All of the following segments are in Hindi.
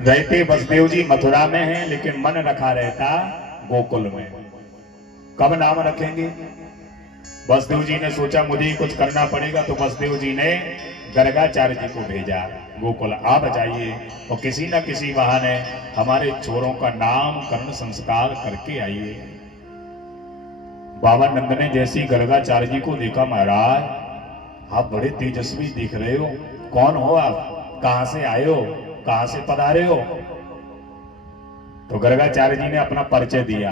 रहते वसुदेव जी मथुरा में हैं, लेकिन मन रखा रहता गोकुल में। कब नाम रखेंगे? वसुदेव जी ने सोचा मुझे ही कुछ करना पड़ेगा, तो वसुदेव जी ने गर्गाचार्य जी को भेजा गोकुल, आप जाइए और किसी न किसी बहाने हमारे छोरों का नामकरण संस्कार करके आइए। बाबा नंद ने जैसी गर्गाचार्य जी को देखा, महाराज आप बड़े तेजस्वी दिख रहे हो, कौन हो आप, कहां से आए हो, कहां से पधारे हो? तो गर्गाचार्य जी ने अपना परिचय दिया,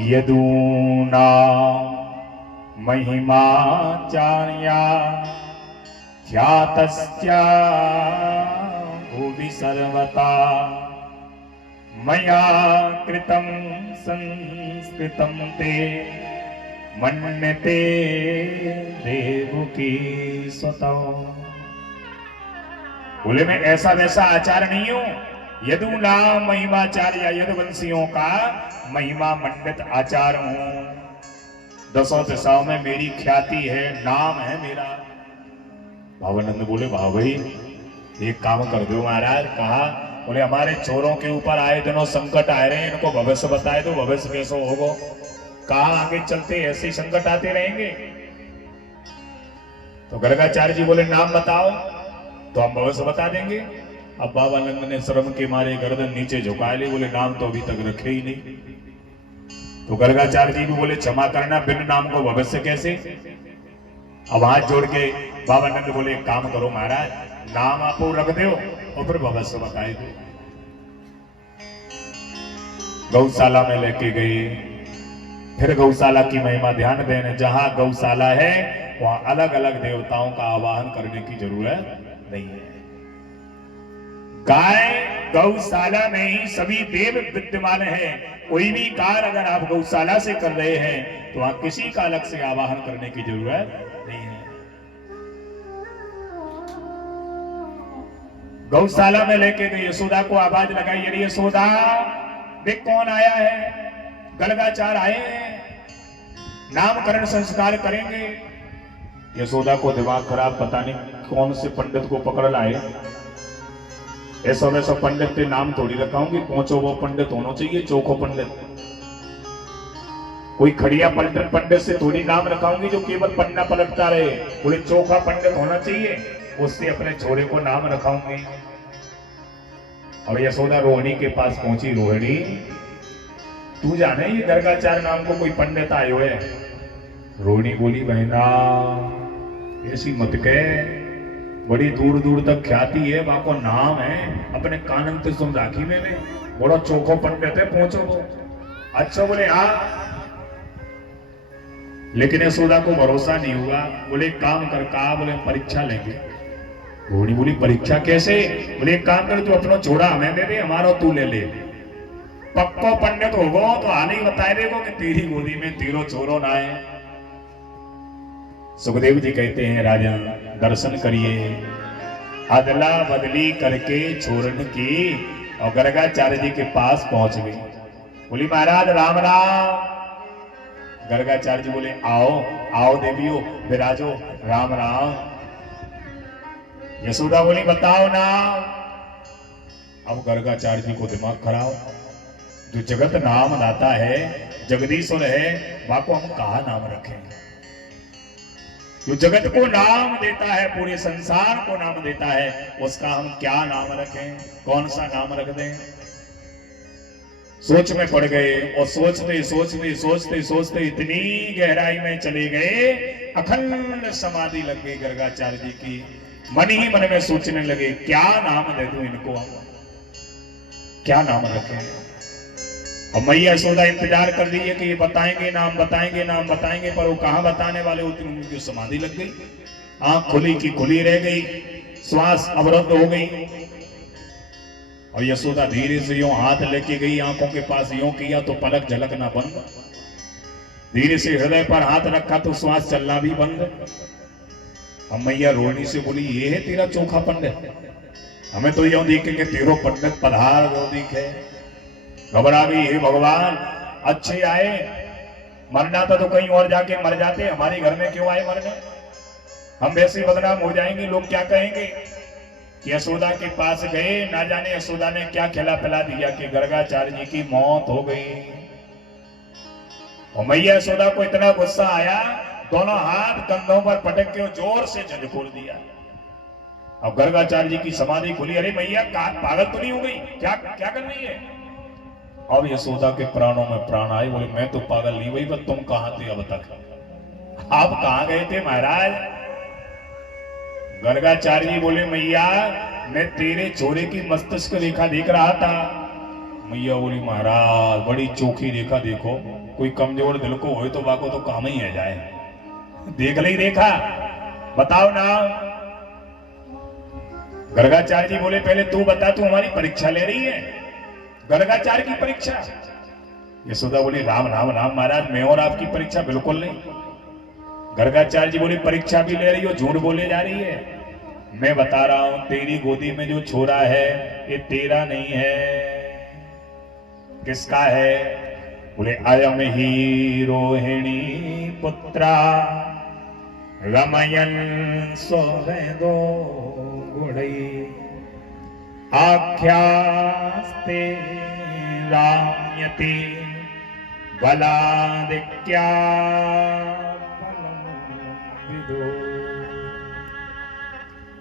यदूना महिमाचार्या ख्यातस्या भुवि सर्वता मया कृतं संस्कृतं ते मन्यते देवकी स्वतः। बोले मैं ऐसा वैसा आचार्य नहीं हूं, यदुना महिमाचार्य, यदुवंशियों का महिमा मंडित आचार्य हूं। दसों दिशाओं में मेरी ख्याति है, नाम है मेरा। भावानंद बोले वाह भाई, एक काम कर दो महाराज। कहा, बोले हमारे छोरों के ऊपर आए दिनों संकट आ रहे हैं, इनको भविष्य बताए दो, भविष्य कैसे होगा। कहा आगे चलते ऐसे ही संकट आते रहेंगे। तो गर्गाचार्य जी बोले नाम बताओ, तो हम भविष्य बता देंगे। अब बाबा नंद ने शर्म के मारे गर्दन नीचे झुका ली, बोले नाम तो अभी तक रखे ही नहीं। तो गर्गाचार्य जी भी बोले क्षमा करना, बिन नाम को भविष्य कैसे। अब हाथ जोड़ के बाबा नंद बोले एक काम करो महाराज, नाम आप रख दो और फिर भविष्य बताए दो। गौशाला में लेके गए, फिर गौशाला की महिमा ध्यान देने, जहां गौशाला है वहां अलग अलग देवताओं का आवाहन करने की जरूरत नहीं है। गाय गौशाला में ही सभी देव विद्यमान है। कोई भी कार्य अगर आप गौशाला से कर रहे हैं तो वहां किसी का अलग से आवाहन करने की जरूरत नहीं है। गौशाला में लेके गए, यशोदा को आवाज लगाई, अरे यशोदा देख कौन आया है, गर्गाचार्य आए हैं, नामकरण संस्कार करेंगे। यशोदा को दिमाग खराब, पता नहीं कौन से पंडित को पकड़ लाए। ऐसा वैसा पंडित के नाम थोड़ी रखाऊंगी, पहुंचो वो पंडित होना चाहिए, चोखो पंडित। कोई खड़िया पंडित से थोड़ी नाम रखाऊंगी जो केवल पन्ना पलटता रहे। बोले चोखा पंडित होना चाहिए, उससे अपने छोरे को नाम रखाऊंगी। और यशोदा रोहिणी के पास पहुंची, रोहिणी तू जाने ये गर्गाचार्य नाम को कोई पंडित आयो है। रोहिणी बोली बहना ऐसी मत कह, बड़ी दूर दूर तक ख्याति है, वहां को नाम है, अपने कानन पे सुन राखी मैंने, बड़ा चोखो पंडित है, पहुंचो वो। अच्छा बोले हाँ, लेकिन यशोदा को भरोसा नहीं हुआ। बोले काम कर, कहा बोले परीक्षा लेंगे। रोहिणी बोली परीक्षा कैसे? बोले एक काम कर, तू अपना छोड़ा हमें दे दे, हमारा तू ले ले। पक्को पंडित होगो तो हाल ही बताए देगो कि तेरी गोदी में तेरो छोरो ना है। सुखदेव जी कहते हैं राजन दर्शन करिए, अदला बदली करके छोरन की, और गर्गाचार्य जी के पास पहुंच गई। बोली महाराज राम राम। गर्गाचार्य जी बोले आओ आओ देवियो, विराजो, राम राम। यशोदा बोली बताओ ना। अब गर्गाचार्य जी को दिमाग खराब, जो जगत नाम दाता है, जगदीश्वर है, वहां को हम कहा नाम रखें। जो जगत को नाम देता है, पूरे संसार को नाम देता है, उसका हम क्या नाम रखें, कौन सा नाम रख दें। सोच में पड़ गए और सोचते सोचते सोचते सोचते इतनी गहराई में चले गए, अखंड समाधि लग गई गर्गाचार्य जी की। मन ही मन में सोचने लगे क्या नाम दे दूं इनको, क्या नाम रखें। और मैया यशोदा इंतजार कर रही है कि ये बताएंगे नाम, बताएंगे नाम, बताएंगे, पर वो कहां बताने वाले, उतनी उनकी समाधि लग गई। आंख खुली की खुली रह गई, श्वास अवरुद्ध हो गई। और यशोदा धीरे से यूं हाथ लेके गई, आंखों के पास यूं किया तो पलक झलकना बंद। धीरे से हृदय पर हाथ रखा तो श्वास चलना भी बंद। हम मैया रोहिणी से बोली ये है तेरा चोखा पंडित, हमें तो यूं दिखे कि तेरो पंडित पधार जो दिखे। घबरा गई, हे भगवान अच्छे आए, मरना था तो कहीं और जाके मर जाते, हमारे घर में क्यों आए मरने, हम वैसे बदनाम हो जाएंगे, लोग क्या कहेंगे। कि यशोदा के पास गए, ना जाने यशोदा ने क्या खिला पिला दिया कि गर्गाचार्य जी की मौत हो गई। और मैया यशोदा को इतना गुस्सा आया, दोनों हाथ कंधों पर पटक के जोर से झंझोर दिया। अब गर्गाचार्य जी की समाधि खुली। अरे मैया पागल तो नहीं हो गई, क्या क्या कर रही है? अब यशोदा के प्राणों में प्राण आए। बोले मैं तो पागल नहीं हुई, पर तुम कहां थे अब तक? आप कहां गए थे महाराज? गर्गाचार्य जी बोले मैया मैं तेरे छोरे की मस्तिष्क रेखा देख रहा था। मैया बोली महाराज बड़ी चोखी रेखा देखो, कोई कमजोर दिल को हो तो बाको तो काम ही है जाए। देख ली रेखा, बताओ ना। गर्गाचार्य जी बोले पहले तू बता, तू हमारी परीक्षा ले रही है? गर्गाचार्य की परीक्षा? यशोदा बोली राम राम राम महाराज, मैं और आपकी परीक्षा बिल्कुल नहीं। गर्गाचार्य जी बोले परीक्षा भी ले रही हो, झूठ बोले जा रही है। मैं बता रहा हूं तेरी गोदी में जो छोरा है ये तेरा नहीं है। किसका है? बोले अयम ही रोहिणी पुत्रा रमयन सोवेदो गुणई आख्यास्ते राम्यति बलादिक्या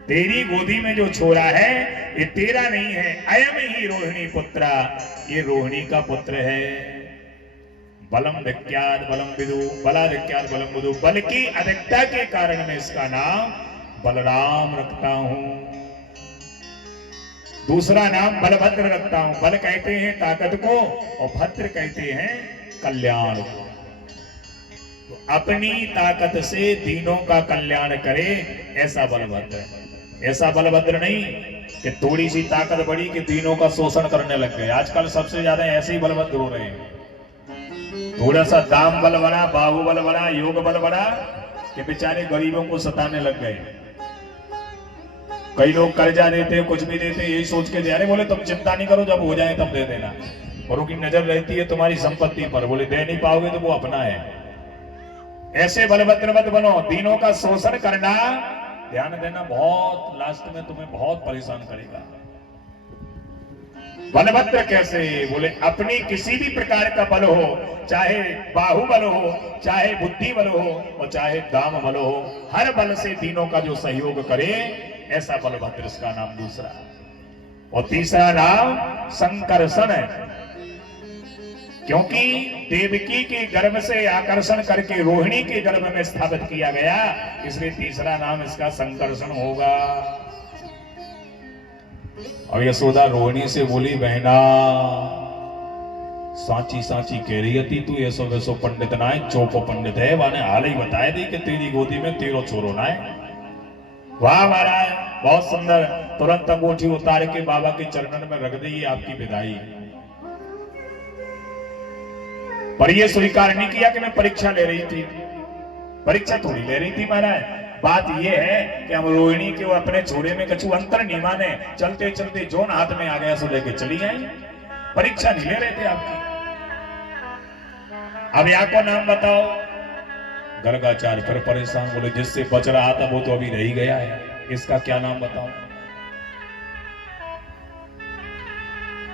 तेरी गोदी में जो छोरा है ये तेरा नहीं है। अयम ही रोहिणी पुत्रा, ये रोहिणी का पुत्र है। बलम दिक्याद बलम विदु, बला दिक्याद बलम विदु, बल की अधिकता के कारण मैं इसका नाम बलराम रखता हूं। दूसरा नाम बलभद्र रखता हूं। बल कहते हैं ताकत को और भद्र कहते हैं कल्याण को। तो अपनी ताकत से दीनों का कल्याण करे ऐसा बलभद्र। ऐसा बलभद्र नहीं कि थोड़ी सी ताकत बढ़ी कि दीनों का शोषण करने लग गए। आजकल सबसे ज्यादा ऐसे ही बलभद्र हो रहे हैं। थोड़ा सा दाम बल बढ़ा, बाहुबल बढ़ा, योग बल बढ़ा कि बेचारे गरीबों को सताने लग गए। कई लोग कर्जा देते, कुछ भी देते, यही सोच के दे। अरे बोले तुम चिंता नहीं करो, जब हो जाए तब दे देना। और उनकी नजर रहती है तुम्हारी संपत्ति पर। बोले दे नहीं पाओगे तो वो अपना है। ऐसे बलभद्र मत बनो। दीनों का शोषण करना, ध्यान देना, बहुत लास्ट में तुम्हें बहुत परेशान करेगा। बलभद्र कैसे? बोले अपनी किसी भी प्रकार का बल हो, चाहे बाहुबल हो, चाहे बुद्धि बल हो और चाहे दाम बल हो, हर बल से दीनों का जो सहयोग करे ऐसा बलभद्र, इसका नाम दूसरा। और तीसरा नाम संकर्षण है, क्योंकि देवकी के गर्भ से आकर्षण करके रोहिणी के गर्भ में स्थापित किया गया, इसलिए तीसरा नाम इसका संकर्षण होगा। और यशोदा रोहिणी से बोली बहना साची साची कह रही थी तू ऐसो वैसो पंडित ना है, चोपो पंडित है। वाने हाल ही बताया दी कि तेरी गोदी में तेरो छोरो ना है। वाह महाराज बहुत सुंदर। तुरंत अंगूठी उतार के बाबा के चरणन में रख दी आपकी विदाई। पर यह स्वीकार नहीं किया कि मैं परीक्षा ले रही थी। परीक्षा थोड़ी ले रही थी महाराज। बात यह है कि हम रोहिणी के वो अपने छोरे में कछु अंतर नहीं माने। चलते चलते जोन हाथ में आ गया सो लेके चली आई। परीक्षा नहीं ले रहे थे आपकी। अब यहाँ को नाम बताओ। गर्गाचार्य फिर परेशान, बोले जिससे बच रहा था वो तो अभी रह ही गया है, इसका क्या नाम बताऊं?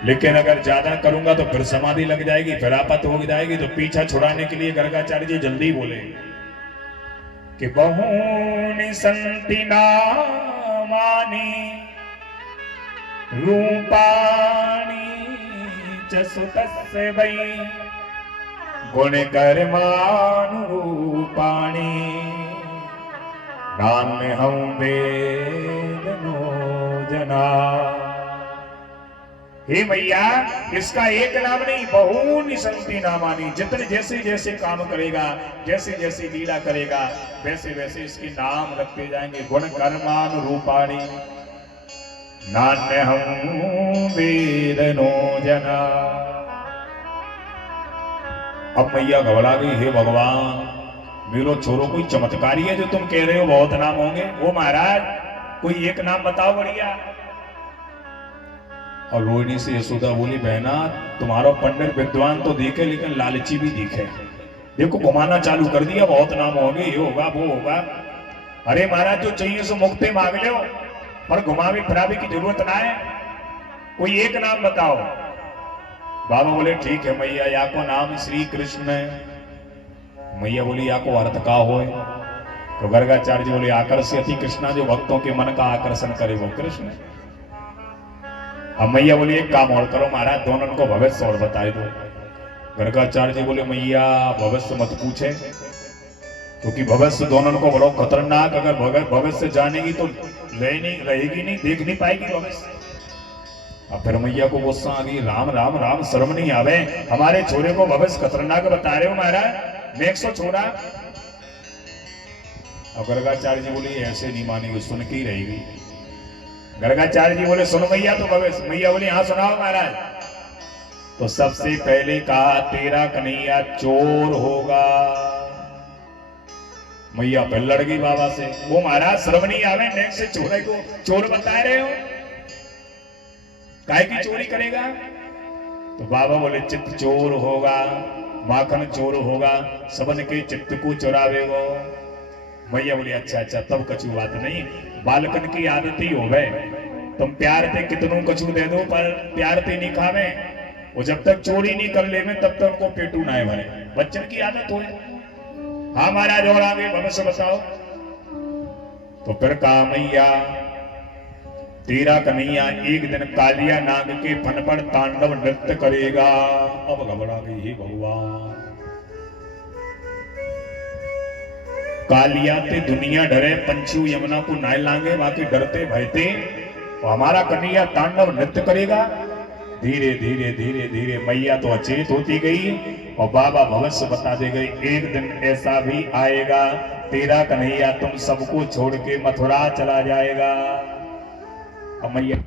लेकिन अगर ज्यादा करूंगा तो फिर समाधि लग जाएगी, फिर आपत हो जाएगी। तो पीछा छुड़ाने के लिए गर्गाचार्य जी जल्दी बोले कि बहूनि संति नामानि रूपाणि च सुतस्य वै गुण कर्मानुरूपाणि नान्यहं वेदनो जना। हे भैया, इसका एक नाम नहीं, बहूनि संति नामानि। जितने जैसे जैसे काम करेगा, जैसे जैसे लीला करेगा, वैसे वैसे इसके नाम रखते जाएंगे। गुण कर्मानुरूपाणि नान्यहं वेदनो जना। अब मैया घबरा गई, हे भगवान मेरो छोरो कोई चमत्कारी है जो तुम कह रहे हो बहुत नाम होंगे। वो महाराज कोई एक नाम बताओ बढ़िया। और रोहिणी से यशोदा बोली बहना तुम्हारा पंडित विद्वान तो दिखे लेकिन लालची भी दिखे। देखो घुमाना चालू कर दिया, बहुत नाम होंगे, ये होगा वो होगा। अरे महाराज जो चाहिए सो मुक्ति मांग लो। पर घुमावी फिरावी की जरूरत ना है, कोई एक नाम बताओ। बाबा बोले ठीक है मैया, या को नाम श्री कृष्ण है। मैया बोली या को अर्थ का हो। तो गर्गाचार्य जी बोले आकर्षयति कृष्णा, जो भक्तों के मन का आकर्षण करे वो कृष्ण। अब मैया बोली एक काम और करो महाराज, दोनों को भविष्य और बताए दो। गर्गाचार्य जी बोले मैया भविष्य मत पूछे, क्योंकि भविष्य दोनों को बड़ो खतरनाक, अगर भविष्य जानेगी तो ले नहीं रहेगी, नहीं देख नहीं पाएगी भविष्य। अब फिर मैया को गुस्सा आ गई, राम राम राम, शर्म नहीं आवे, हमारे छोरे को भविष्य खतरनाक बता रहे हो महाराज, मैं 100 छोड़ा। अब गर्गाचार्य जी बोली ऐसे नहीं मानेगी, सुन के ही रहेगी। गर्गाचार्य जी बोले सुन मैया तो भविष्य। मैया बोली हाँ सुनाओ महाराज। तो सबसे पहले कहा तेरा कन्हैया चोर होगा। मैया फिर लड़ गई बाबा से, वो महाराज शर्म नहीं आवे, नेक्स्ट से छोरे को चोर बता रहे हो, काय की चोरी करेगा। तो बाबा बोले चित्त चोर होगा, माखन चोर होगा, सबन के चित्त को चुरावेगो। मैया बोली अच्छा अच्छा, तब कछु बात नहीं, बालकन की आदत ही हो गए, तुम प्यार से कितनों कछु दे दो पर प्यार से नहीं खावे, वो जब तक चोरी नहीं कर ले में तब तक उनको पेटू ना भरे, बच्चन की आदत हो। हाँ महाराज और आगे भविष्य बताओ। तो फिर कहा मैया तेरा कन्हैया एक दिन कालिया नाग के फन पर तांडव नृत्य करेगा। अब घबरा गई हे भगवान, कालिया ते दुनिया डरे, पंछी यमुना को नाय लांगे, बाकी डरते भयते, तो हमारा कन्हैया तांडव नृत्य करेगा। धीरे धीरे धीरे धीरे मैया तो अचेत होती गई और बाबा भविष्य बता दे गई, एक दिन ऐसा भी आएगा तेरा कन्हैया तुम सबको छोड़ के मथुरा चला जाएगा। अब मैया